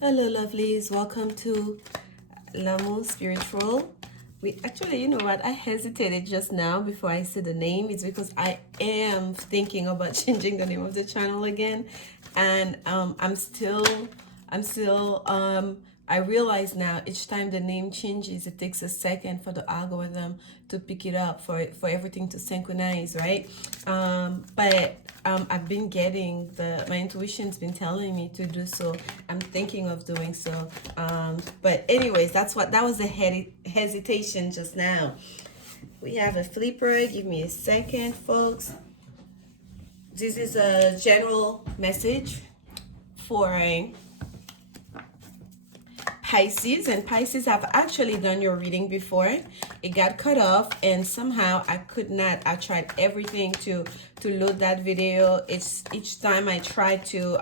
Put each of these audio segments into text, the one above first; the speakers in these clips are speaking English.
Hello, lovelies. Welcome to Lanmou Spiritual. We actually, you know what? I hesitated just now before I said the name. It's because I am thinking about changing the name of the channel again, and I'm still. I realize now each time the name changes, it takes a second for the algorithm to pick it up for everything to synchronize, right? But I've been getting my intuition's been telling me to do so. I'm thinking of doing so. But anyways, that was the hesitation just now. We have a flipper. Give me a second, folks. This is a general message for Pisces, and Pisces have actually done your reading before. It got cut off and somehow I could not. I tried everything to load that video. It's each time I tried to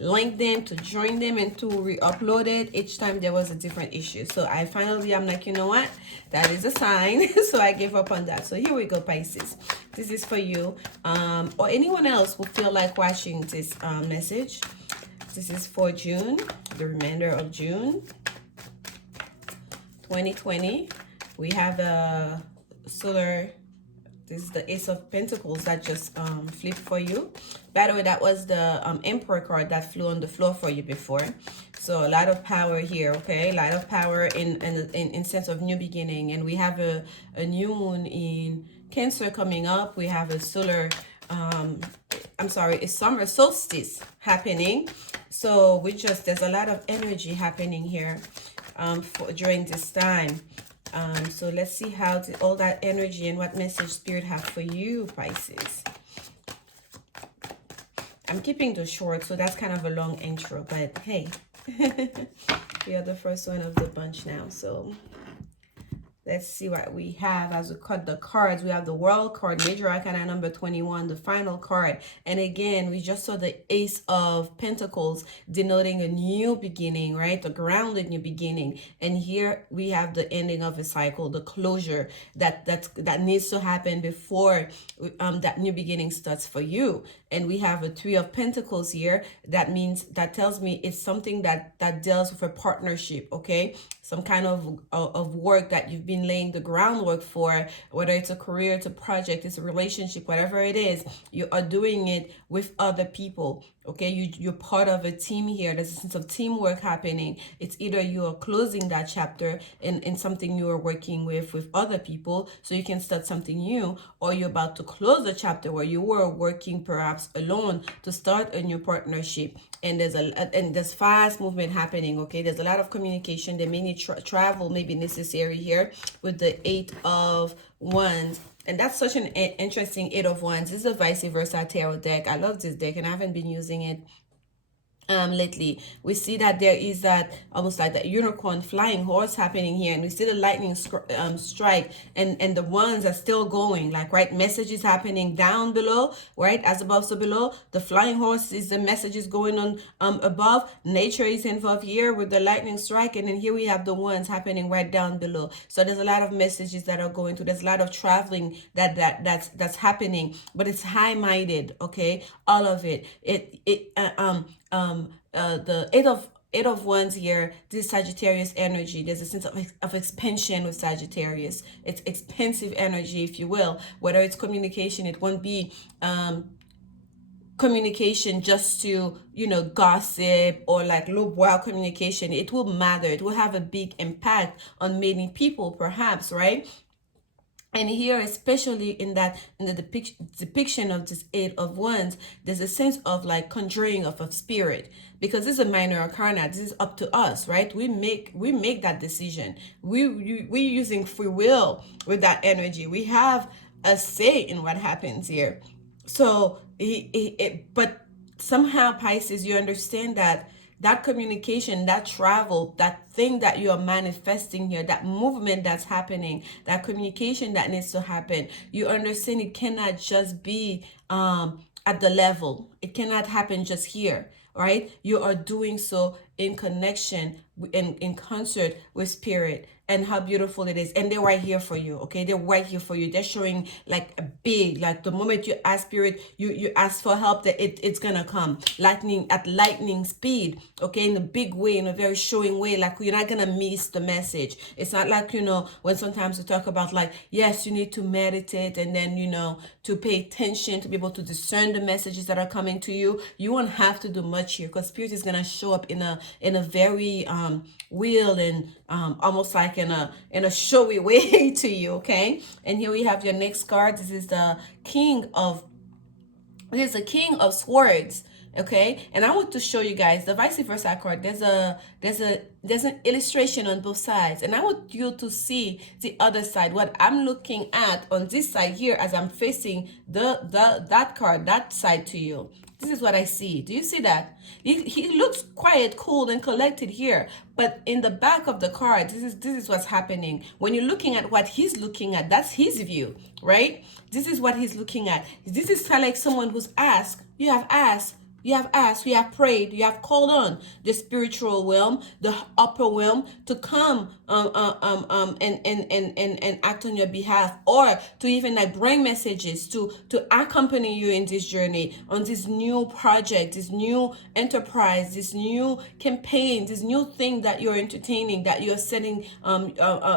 link them, to join them, and to re-upload it, each time there was a different issue. So I'm like, you know what, that is a sign. So I gave up on that. So here we go, Pisces. This is for you, or anyone else who feel like watching this message. This is for June, the remainder of June 2020. We have a solar, this is the Ace of Pentacles that just flipped for you. By the way, that was the Emperor card that flew on the floor for you before. So a lot of power here, okay? A lot of power in sense of new beginning. And we have a new moon in Cancer coming up. We have a solar, a summer solstice happening. So there's a lot of energy happening here during this time. So let's see how all that energy and what message Spirit have for you, Pisces. I'm keeping this short, so that's kind of a long intro, but hey, we are the first one of the bunch now, so let's see what we have as we cut the cards. We have the World card, Major Arcana number 21, the final card. And again, we just saw the Ace of Pentacles denoting a new beginning, right? A grounded new beginning. And here we have the ending of a cycle, the closure that needs to happen before that new beginning starts for you. And we have a Three of Pentacles here. That tells me it's something that deals with a partnership, okay? Some kind of work that you've been laying the groundwork for, whether it's a career, it's a project, it's a relationship, whatever it is, you are doing it with other people, okay? You're part of a team here. There's a sense of teamwork happening. It's either you are closing that chapter in something you are working with other people so you can start something new, or you're about to close the chapter where you were working perhaps alone to start a new partnership. And there's fast movement happening, okay? There's a lot of communication. There may need travel may be necessary here with the Eight of Wands. And that's such an interesting Eight of Wands. This is a vice versa tarot deck. I love this deck and I haven't been using it lately. We see that there is that almost like that unicorn flying horse happening here, and we see the lightning strike, and the ones are still going, like, right, messages happening down below, right, as above so below. The flying horse is the messages going on above. Nature is involved here with the lightning strike, and then here we have the ones happening right down below. So there's a lot of messages that are going through. There's a lot of traveling that's happening, but it's high-minded, okay? All of it. The Eight of Wands here, this Sagittarius energy. There's a sense of expansion with Sagittarius. It's expansive energy, if you will. Whether it's communication, it won't be communication just to, gossip or like low-brow communication. It will matter. It will have a big impact on many people, perhaps, right? And here, especially in the depiction of this Eight of Wands, there's a sense of like conjuring of a spirit, because this is a minor arcana. This is up to us, right? We make that decision. We're using free will with that energy. We have a say in what happens here. So, but somehow, Pisces, you understand that communication, that travel, that thing that you are manifesting here, that movement that's happening, that communication that needs to happen, you understand it cannot just be at the level. It cannot happen just here, right? You are doing so in connection, in concert with spirit, and how beautiful it is. And they're right here for you, okay? They're right here for you. They're showing like a big, like the moment you ask spirit, you ask for help, that it's gonna come lightning speed, okay? In a big way, in a very showing way. Like, you're not gonna miss the message. It's not like, when sometimes we talk about, like, yes, you need to meditate, and then, to pay attention, to be able to discern the messages that are coming to you. You won't have to do much here, because spirit is gonna show up in a very real and almost like in a showy way to you, okay? And here we have your next card. This is the King of Swords, okay? And I want to show you guys the vice versa card. There's an illustration on both sides, and I want you to see the other side. What I'm looking at on this side here, as I'm facing that card, that side to you, this is what I see. Do you see that? He looks quiet, cool, and collected here, but in the back of the card, this is what's happening. When you're looking at what he's looking at, that's his view, right? This is what he's looking at. This is kind of like someone who's asked. You have asked, you have prayed, you have called on the spiritual realm, the upper realm, to come and act on your behalf, or to even like bring messages to accompany you in this journey, on this new project, this new enterprise, this new campaign, this new thing that you're entertaining, that you're setting,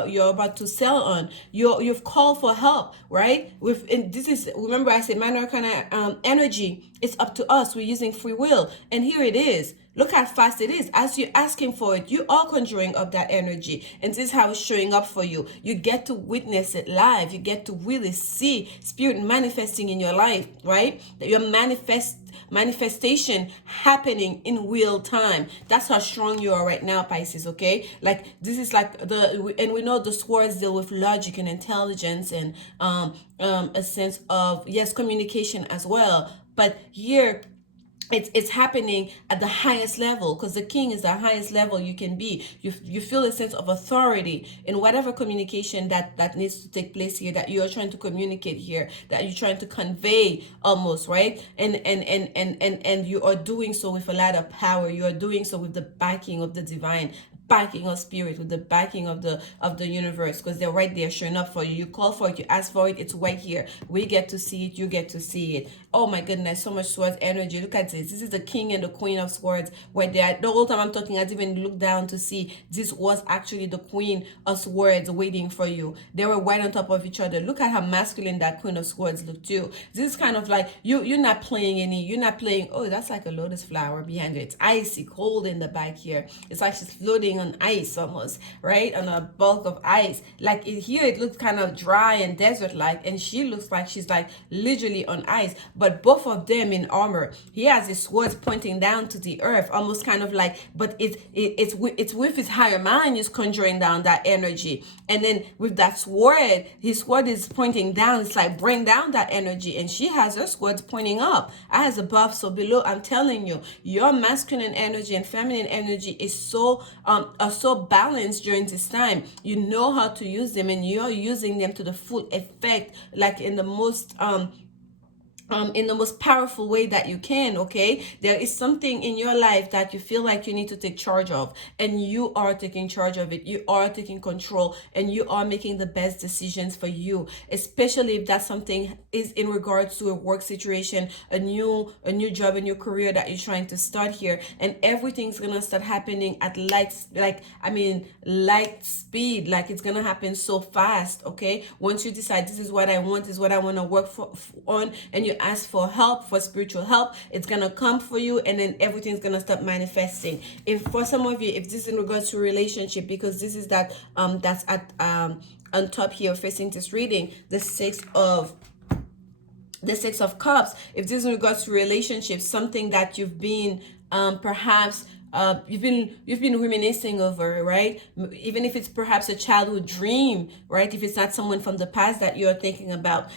you're about to sell on. You've called for help, right? Remember I said minor kind of energy. It's up to us. We're using free will, and here it is. Look how fast it is. As you're asking for it, you are conjuring up that energy. And this is how it's showing up for you. You get to witness it live. You get to really see spirit manifesting in your life, right? That your manifestation happening in real time. That's how strong you are right now, Pisces, okay? Like, this is like and we know the swords deal with logic and intelligence, and a sense of, yes, communication as well. But here, it's happening at the highest level, because the king is the highest level you can be. You feel a sense of authority in whatever communication that needs to take place here, that you're trying to communicate here, that you're trying to convey almost, right? And you are doing so with a lot of power. You are doing so with the backing of the divine, backing of spirit, with the backing of the universe, because they're right there showing up for you. You call for it, you ask for it, it's right here. We get to see it, you get to see it. Oh my goodness, so much swords energy. Look at this. This is the king and the queen of swords, where they are. The whole time I'm talking, I didn't even look down to see this was actually the queen of swords waiting for you. They were right on top of each other. Look at how masculine that queen of swords looked too. This is kind of like you're not playing, oh, that's like a lotus flower behind it. It's icy cold in the back here. It's like she's floating on ice almost, right? On a bulk of ice. Like here it looks kind of dry and desert like, and she looks like she's like literally on ice. But both of them in armor. He has his swords pointing down to the earth, almost kind of like, but it's with his higher mind is conjuring down that energy. And then with that sword, his sword is pointing down. It's like bring down that energy. And she has her swords pointing up. As above, so below. I'm telling you, your masculine energy and feminine energy is are so balanced during this time. You know how to use them, and you're using them to the full effect, like in the most powerful way that you can, okay? There is something in your life that you feel like you need to take charge of, and you are taking charge of it. You are taking control, and you are making the best decisions for you, especially if that something is in regards to a work situation, a new job, a new career that you're trying to start here, and everything's gonna start happening at light speed. Like, it's gonna happen so fast, okay? Once you decide this is what I want, this is what I want to work on, and you ask for help, for spiritual help, it's gonna come for you, and then everything's gonna start manifesting. If for some of you, if this is in regards to relationship, because this is that that's at on top here facing this reading, the six of cups. If this is in regards to relationships, something that you've been perhaps you've been reminiscing over, right? Even if it's perhaps a childhood dream, right? If it's not someone from the past that you're thinking about,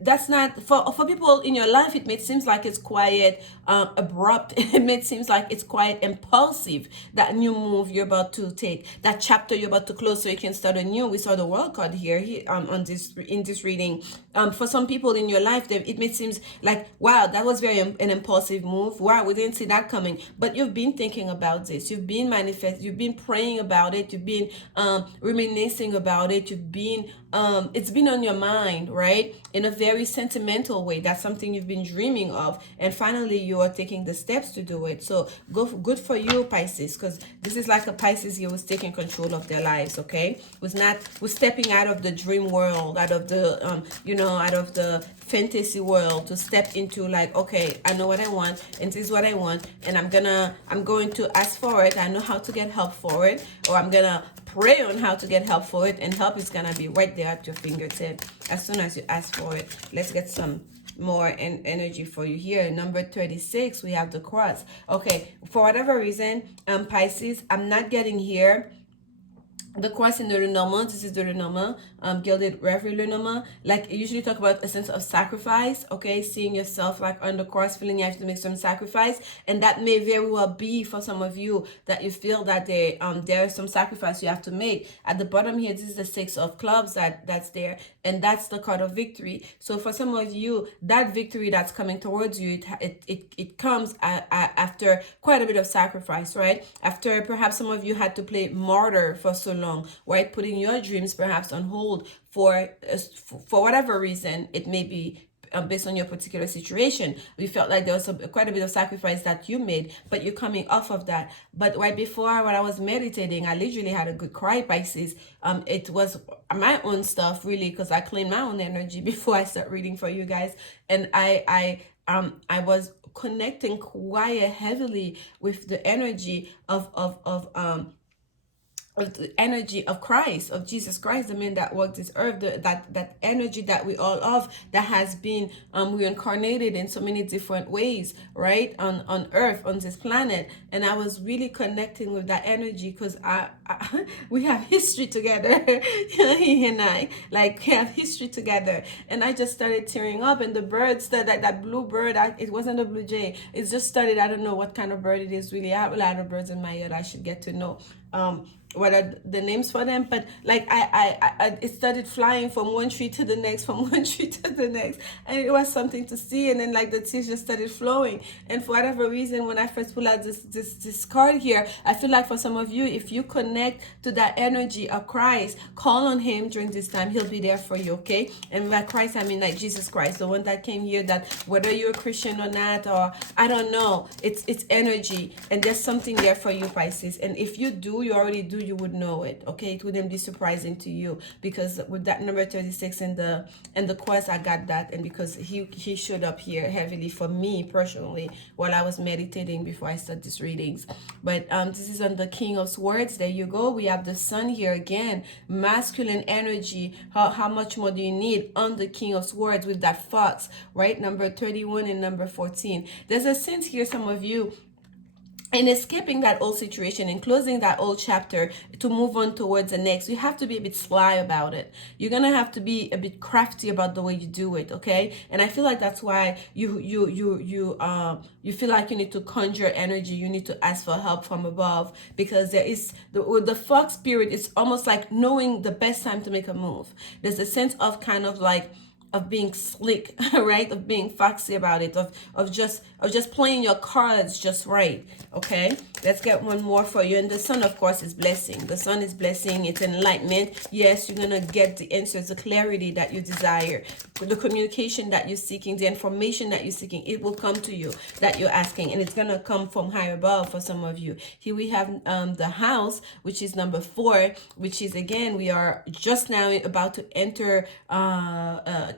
that's not for people in your life. It may seem like it's quite abrupt. It may seem like it's quite impulsive, that new move you're about to take, that chapter you're about to close so you can start anew. We saw the world card here on in this reading. For some people in your life, it may seem like, wow, that was very an impulsive move. Wow, we didn't see that coming. But you've been thinking about this. You've been you've been praying about it. You've been reminiscing about it. You've been it's been on your mind, right? In a very sentimental way. That's something you've been dreaming of, and finally you are taking the steps to do it. So good for you, Pisces, because this is like a Pisces here who's taking control of their lives. Okay, was stepping out of the dream world, out of the out of the fantasy world, to step into like, okay, I know what I want, and this is what I want, and I'm going to ask for it. I know how to get help for it, or I'm gonna pray on how to get help for it, and help is gonna be right there at your fingertip as soon as you ask for it. Let's get some more energy for you here. Number 36, we have the cross. Okay, for whatever reason, Pisces, I'm not getting here the cross in the Lenormand. This is the Lenormand, gilded reverie Lenormand. Like, you usually talk about a sense of sacrifice, okay? Seeing yourself like on the cross, feeling you have to make some sacrifice. And that may very well be for some of you that you feel that there is some sacrifice you have to make. At the bottom here, this is the 6 of clubs that's there. And that's the card of victory. So for some of you, that victory that's coming towards you, it comes after quite a bit of sacrifice, right? After perhaps some of you had to play martyr for so long, right? Putting your dreams perhaps on hold for whatever reason it may be, based on your particular situation. We felt like there was quite a bit of sacrifice that you made, but you're coming off of that. But right before, when I was meditating, I literally had a good cry, Pisces. It was my own stuff, really, because I cleaned my own energy before I start reading for you guys. And I was connecting quite heavily with the energy of the energy of Christ, of Jesus Christ, the man that walked this earth, that energy that we all of, that has been reincarnated in so many different ways, right, on earth, on this planet. And I was really connecting with that energy, because we have history together. He and I, like, have history together. And I just started tearing up, and the birds, that blue bird, it wasn't a blue jay, it just started, I don't know what kind of bird it is, really. I have a lot of birds in my yard. I should get to know what are the names for them, but like it started flying from one tree to the next, from one tree to the next, and it was something to see. And then like the tears just started flowing. And for whatever reason, when I first pull out this card here, I feel like for some of you, if you connect to that energy of Christ, call on him during this time, he'll be there for you, okay? And by Christ, I mean like Jesus Christ, the one that came here, that whether you're a Christian or not, or I don't know, it's energy, and there's something there for you, Pisces. And if you do, you already do, you would know it, okay? It wouldn't be surprising to you, because with that number 36 and the quest, I got that. And because he showed up here heavily for me personally while I was meditating before I started these readings. But this is on the King of Swords. There you go. We have the sun here again, masculine energy. How much more do you need on the King of Swords with that fox, right? Number 31 and number 14. There's a sense here, some of you, in escaping that old situation and closing that old chapter to move on towards the next, you have to be a bit sly about it. You're gonna have to be a bit crafty about the way you do it, okay? And I feel like that's why you feel like you need to conjure energy. You need to ask for help from above, because there is the fox spirit is almost like knowing the best time to make a move. There's a sense of kind of like of being slick, right? Of being foxy about it, of just playing your cards just right. Okay, let's get one more for you. And the sun, of course, is blessing. The sun is blessing. It's enlightenment. Yes, you're gonna get the answers, the clarity that you desire, the communication that you're seeking, the information that you're seeking. It will come to you that you're asking, and it's gonna come from high above for some of you. Here we have the house, which is number 4, which is, again, we are just now about to enter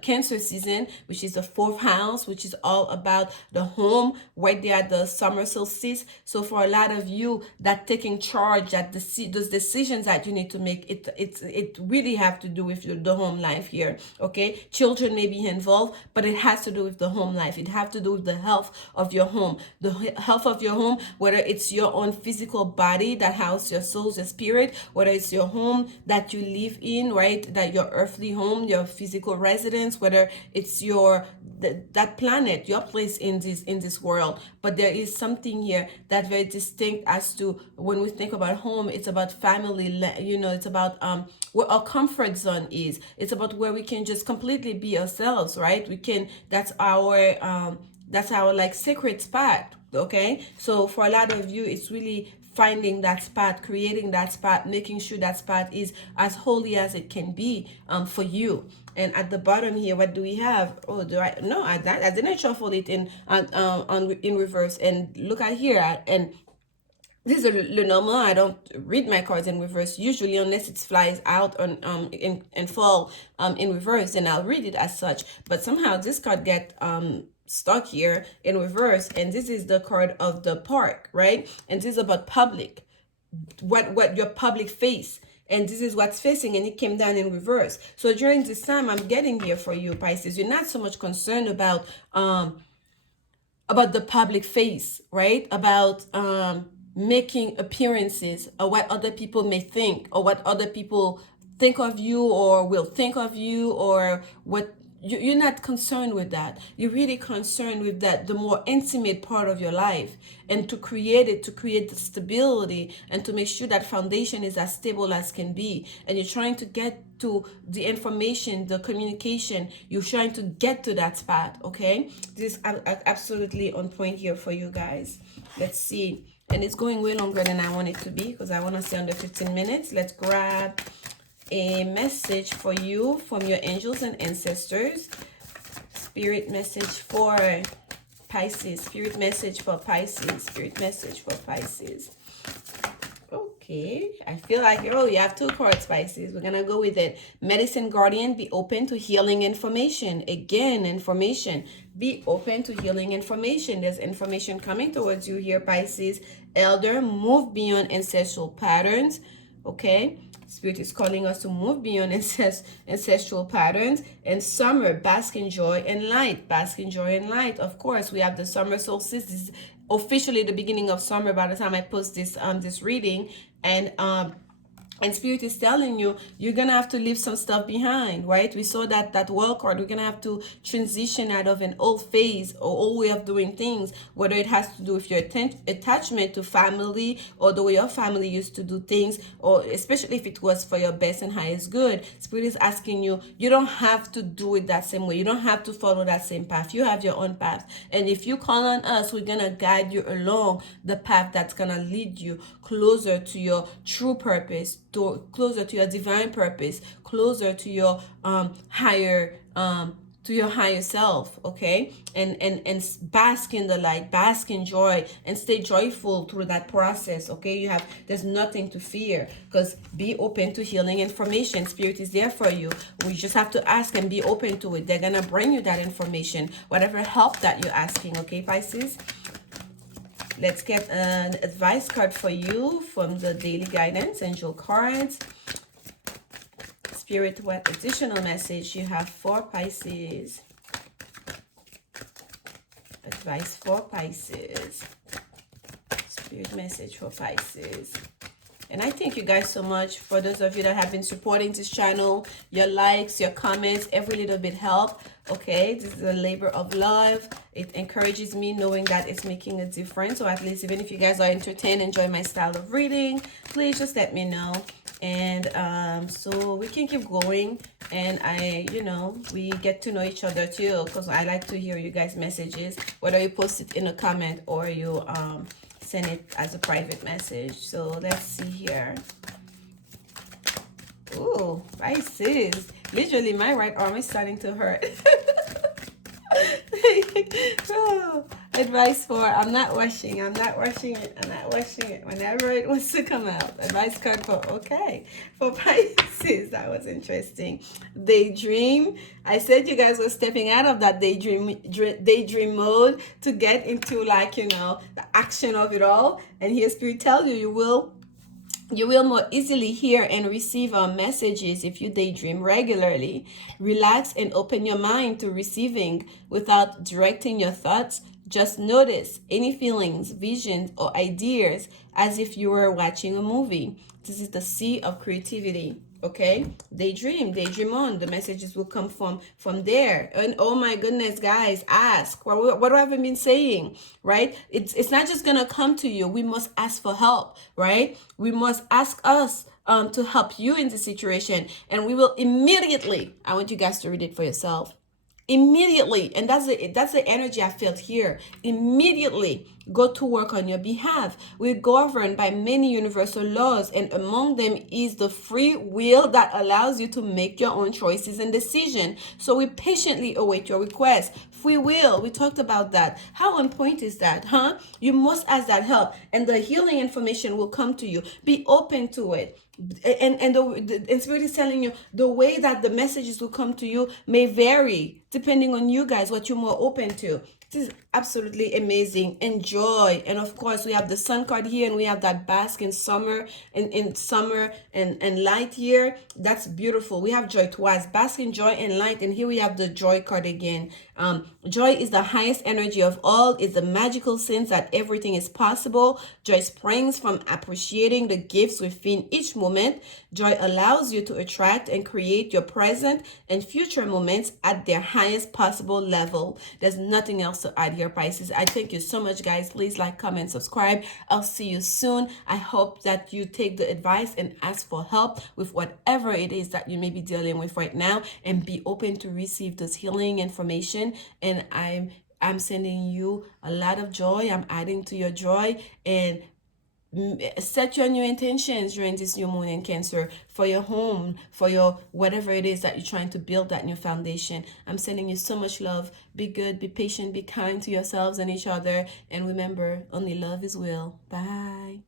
Cancer season, which is the 4th house, which is all about the home, right there at the summer solstice. So for a lot of you, that taking charge, that those decisions that you need to make, it really have to do with the home life here, okay? Children may be involved, but it has to do with the home life. It has to do with the health of your home, the health of your home, whether it's your own physical body that houses your soul, your spirit, whether it's your home that you live in, right? That your earthly home, your physical residence, whether it's that planet, your place in this world. But there is something here that very distinct instinct as to when we think about home, it's about family, you know, it's about where our comfort zone is. It's about where we can just completely be ourselves, right? We can, that's our like sacred spot. Okay, so for a lot of you, it's really finding that spot, creating that spot, making sure that spot is as holy as it can be for you. And at the bottom here, what do we have? Oh, do I? No, I didn't shuffle it in reverse. And look at here, and this is a normal. I don't read my cards in reverse usually, unless it flies out on and fall in reverse, and I'll read it as such. But somehow this card get stuck here in reverse, and this is the card of the park, right? And this is about public, what your public face, and this is what's facing, and it came down in reverse. So during this time, I'm getting here for you, Pisces, you're not so much concerned about the public face, right? About making appearances, or what other people may think, or what other people think of you or will think of you, or what you're not concerned with that. You're really concerned with that, the more intimate part of your life, and to create the stability, and to make sure that foundation is as stable as can be. And you're trying to get to the information, the communication, you're trying to get to that spot. Okay, this is absolutely on point here for you guys. Let's see. And it's going way longer than I want it to be, because I want to stay under 15 minutes. Let's grab a message for you from your angels and ancestors. Spirit message for Pisces. Spirit message for Pisces. Spirit message for Pisces. Okay, I feel like, oh, you have two cards, Pisces. We're gonna go with it. Medicine Guardian, be open to healing information. Again, information. Be open to healing information. There's information coming towards you here, Pisces. Elder, move beyond ancestral patterns. Okay, Spirit is calling us to move beyond ancestral patterns. And summer, bask in joy and light. Bask in joy and light. Of course, we have the summer solstice. This is officially the beginning of summer by the time I post this this reading. And Spirit is telling you, you're gonna have to leave some stuff behind, right? We saw that world card. We're gonna have to transition out of an old phase or old way of doing things, whether it has to do with your attachment to family, or the way your family used to do things, or especially if it was for your best and highest good. Spirit is asking you, you don't have to do it that same way. You don't have to follow that same path. You have your own path. And if you call on us, we're gonna guide you along the path that's gonna lead you closer to your true purpose, closer to your divine purpose, closer to your higher self. Okay, and bask in the light, bask in joy, and stay joyful through that process. Okay, there's nothing to fear, because be open to healing information. Spirit is there for you. We just have to ask and be open to it. They're gonna bring you that information, whatever help that you're asking. Okay, Pisces. Let's get an advice card for you from the daily guidance angel cards. Spirit, what additional message you have for Pisces? Advice for Pisces. Spirit message for Pisces. And I thank you guys so much for those of you that have been supporting this channel. Your likes, your comments, every little bit help. Okay, this is a labor of love. It encourages me knowing that it's making a difference. Or at least even if you guys are entertained, enjoy my style of reading, please just let me know. And so we can keep going. And we get to know each other too, because I like to hear you guys' messages, whether you post it in a comment or you send it as a private message. So let's see here. Ooh, Pisces. Literally, my right arm is starting to hurt. Oh, advice for, I'm not washing it. Whenever it wants to come out. Advice card for, okay. For Pisces, that was interesting. Daydream. I said you guys were stepping out of that daydream mode to get into, like, the action of it all. And here Spirit tells you, you will more easily hear and receive our messages if you daydream regularly. Relax and open your mind to receiving without directing your thoughts. Just notice any feelings, visions, or ideas as if you were watching a movie. This is the sea of creativity. Okay, daydream on. The messages will come from there. And oh my goodness, guys, ask. What have I been saying? Right? It's not just gonna come to you. We must ask for help, right? We must ask us to help you in the situation, and we will immediately. I want you guys to read it for yourself. Immediately, and that's the energy I felt here. Immediately go to work on your behalf. We're governed by many universal laws, and among them is the free will that allows you to make your own choices and decisions. So we patiently await your request. Free will, we talked about that. How on point is that, huh? You must ask that help, and the healing information will come to you. Be open to it. And Spirit is telling you the way that the messages will come to you may vary depending on you guys, what you're more open to. This is absolutely amazing. Enjoy. And of course, we have the sun card here, and we have that bask in summer, in summer and light here. That's beautiful. We have joy twice, bask in joy and light. And here we have the joy card again. Joy is the highest energy of all. It's the magical sense that everything is possible. Joy springs from appreciating the gifts within each moment. Joy allows you to attract and create your present and future moments at their highest possible level. There's nothing else to add here, Pisces. I thank you so much, guys. Please like, comment, subscribe. I'll see you soon. I hope that you take the advice and ask for help with whatever it is that you may be dealing with right now, and be open to receive this healing information. And I'm sending you a lot of joy. I'm adding to your joy, and set your new intentions during this new moon in Cancer, for your home, for your whatever it is that you're trying to build, that new foundation. I'm sending you so much love. Be good, be patient, be kind to yourselves and each other, and remember, only love is will. Bye.